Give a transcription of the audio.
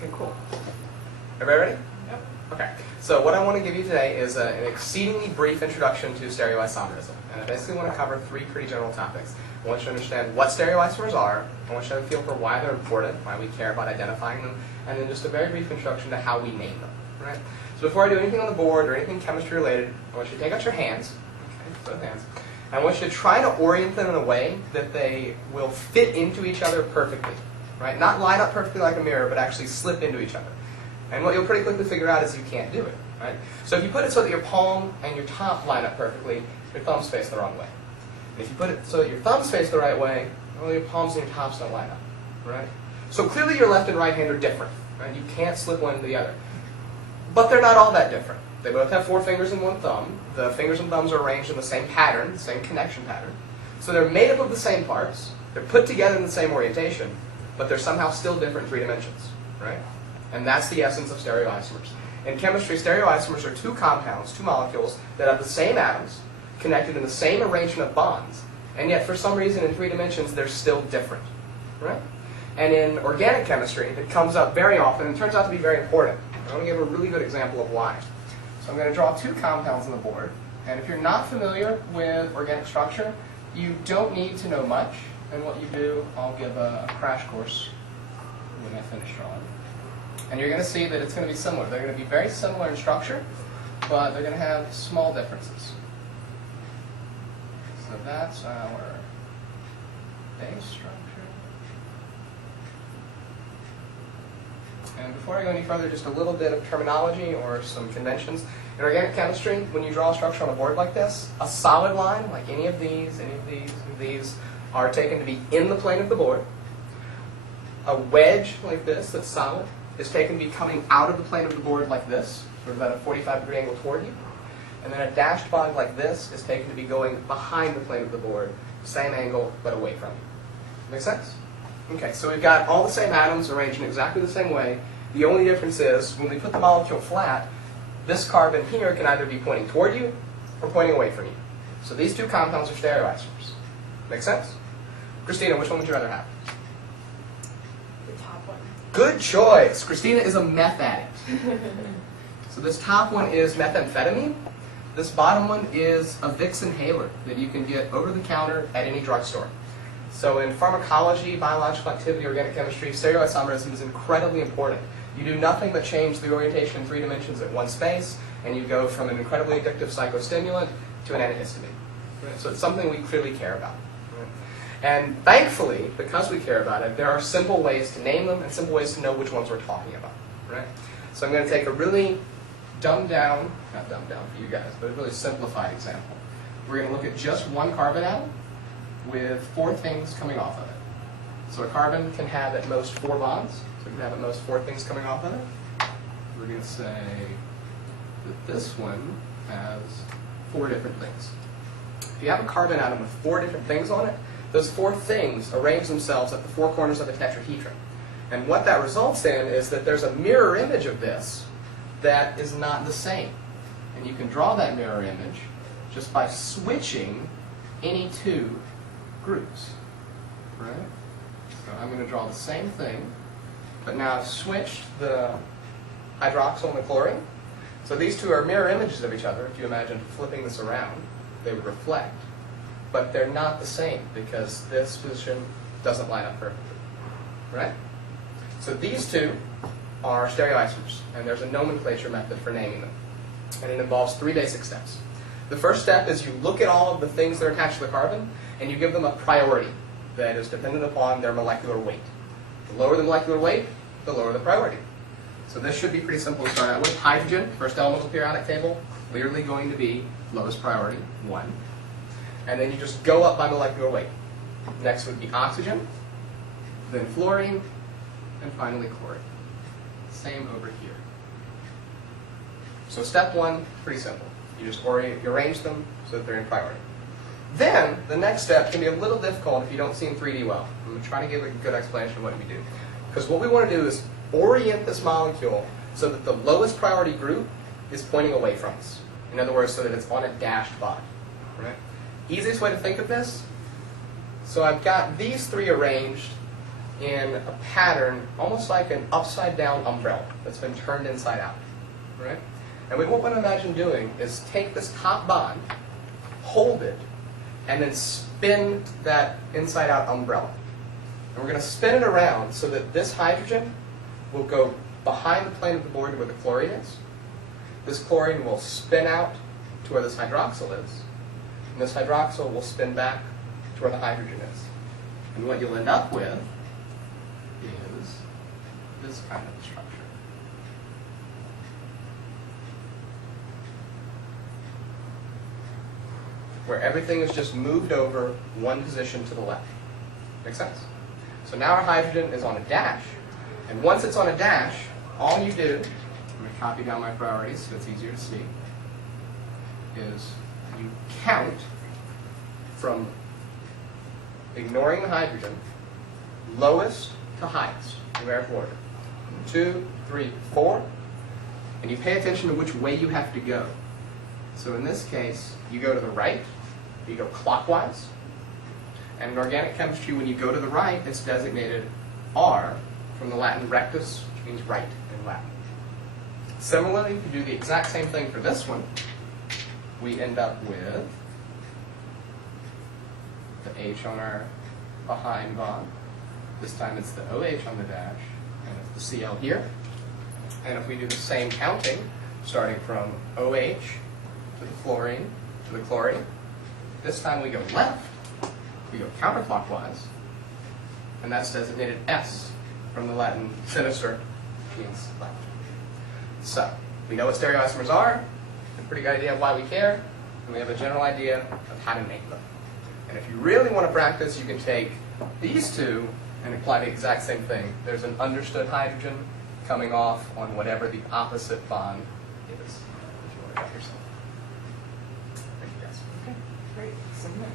Okay, cool. Everybody ready? Yep. Okay. So what I want to give you today is an exceedingly brief introduction to stereoisomerism. And I basically want to cover three pretty general topics. I want you to understand what stereoisomers are. I want you to have a feel for why they're important, why we care about identifying them, and then just a very brief introduction to how we name them. Right? So before I do anything on the board or anything chemistry related, I want you to take out your hands. Okay, both hands. I want you to try to orient them in a way that they will fit into each other perfectly. Right? Not line up perfectly like a mirror, but actually slip into each other. And what you'll pretty quickly figure out is you can't do it. Right? So if you put it so that your palm and your top line up perfectly, your thumbs face the wrong way. And if you put it so that your thumbs face the right way, well, your palms and your tops don't line up. Right? So clearly your left and right hand are different. Right? You can't slip one into the other. But they're not all that different. They both have 4 fingers and 1 thumb. The fingers and thumbs are arranged in the same pattern, the same connection pattern. So they're made up of the same parts. They're put together in the same orientation, but they're somehow still different in 3 dimensions. Right? And that's the essence of stereoisomers. In chemistry, stereoisomers are 2 compounds, 2 molecules, that have the same atoms, connected in the same arrangement of bonds, and yet for some reason in 3 dimensions they're still different. Right? And in organic chemistry, it comes up very often and turns out to be very important. I want to give a really good example of why. So I'm going to draw 2 compounds on the board, and if you're not familiar with organic structure, you don't need to know much, and what you do, I'll give a crash course when I finish drawing. And you're going to see that it's going to be similar. They're going to be very similar in structure, but they're going to have small differences. So that's our base structure. And before I go any further, just a little bit of terminology or some conventions. In organic chemistry, when you draw a structure on a board like this, a solid line, like any of these, are taken to be in the plane of the board. A wedge like this, that's solid, is taken to be coming out of the plane of the board like this, sort of at a 45-degree angle toward you. And then a dashed bond like this is taken to be going behind the plane of the board, same angle, but away from you. Make sense? Okay, so we've got all the same atoms arranged in exactly the same way. The only difference is, when we put the molecule flat, this carbon here can either be pointing toward you or pointing away from you. So these 2 compounds are stereoisomers. Make sense? Christina, which one would you rather have? The top one. Good choice. Christina is a meth addict. So this top one is methamphetamine. This bottom one is a Vicks inhaler that you can get over the counter at any drugstore. So in pharmacology, biological activity, organic chemistry, stereoisomerism is incredibly important. You do nothing but change the orientation in 3 dimensions at one space, and you go from an incredibly addictive psychostimulant to an antihistamine. Right? So it's something we clearly care about. Right? And thankfully, because we care about it, there are simple ways to name them and simple ways to know which ones we're talking about. Right? So I'm going to take a really dumbed down, not dumbed down for you guys, but a really simplified example. We're going to look at just one carbon atom with 4 things coming off of it. So a carbon can have at most 4 bonds. So we can have at most 4 things coming off of it. We're going to say that this one has 4 different things. If you have a carbon atom with 4 different things on it, those 4 things arrange themselves at the 4 corners of a tetrahedron. And what that results in is that there's a mirror image of this that is not the same. And you can draw that mirror image just by switching any 2 groups. Right? So I'm going to draw the same thing, but now I've switched the hydroxyl and the chlorine. So these 2 are mirror images of each other. If you imagine flipping this around, they would reflect. But they're not the same because this position doesn't line up perfectly. Right? So these 2 are stereoisomers, and there's a nomenclature method for naming them. And it involves 3 basic steps. The first step is you look at all of the things that are attached to the carbon, and you give them a priority that is dependent upon their molecular weight. The lower the molecular weight, the lower the priority. So this should be pretty simple to start out with. Hydrogen, first element of the periodic table, clearly going to be lowest priority, 1. And then you just go up by molecular weight. Next would be oxygen, then fluorine, and finally chlorine. Same over here. So step 1, pretty simple. You just arrange them so that they're in priority. Then, the next step can be a little difficult if you don't see in 3D well. I'm going to try to give a good explanation of what we do. Because what we want to do is orient this molecule so that the lowest priority group is pointing away from us. In other words, so that it's on a dashed bond. Right? Easiest way to think of this, so I've got these 3 arranged in a pattern almost like an upside down umbrella that's been turned inside out, right? And what we want to imagine doing is take this top bond, hold it, and then spin that inside out umbrella. And we're going to spin it around so that this hydrogen will go behind the plane of the board where the chlorine is. This chlorine will spin out to where this hydroxyl is. And this hydroxyl will spin back to where the hydrogen is. And what you'll end up with is this kind of structure. Where everything is just moved over one position to the left. Make sense? So now our hydrogen is on a dash. And once it's on a dash, all you do, I'm going to copy down my priorities so it's easier to see, is you count from ignoring the hydrogen, lowest to highest, numerical order. 2, 3, 4. And you pay attention to which way you have to go. So in this case, you go to the right, you go clockwise. And in organic chemistry, when you go to the right, it's designated R from the Latin rectus, which means right in Latin. Similarly, if you do the exact same thing for this one, we end up with the H on our behind bond. This time it's the OH on the dash, and it's the Cl here. And if we do the same counting, starting from OH to the fluorine to the chlorine, this time we go left, we go counterclockwise, and that's designated S from the Latin sinister, means left. So, we know what stereoisomers are, a pretty good idea of why we care, and we have a general idea of how to make them. And if you really want to practice, you can take these two and apply the exact same thing. There's an understood hydrogen coming off on whatever the opposite bond is, if you want to check yourself. Thank you guys. Okay, great. Submit.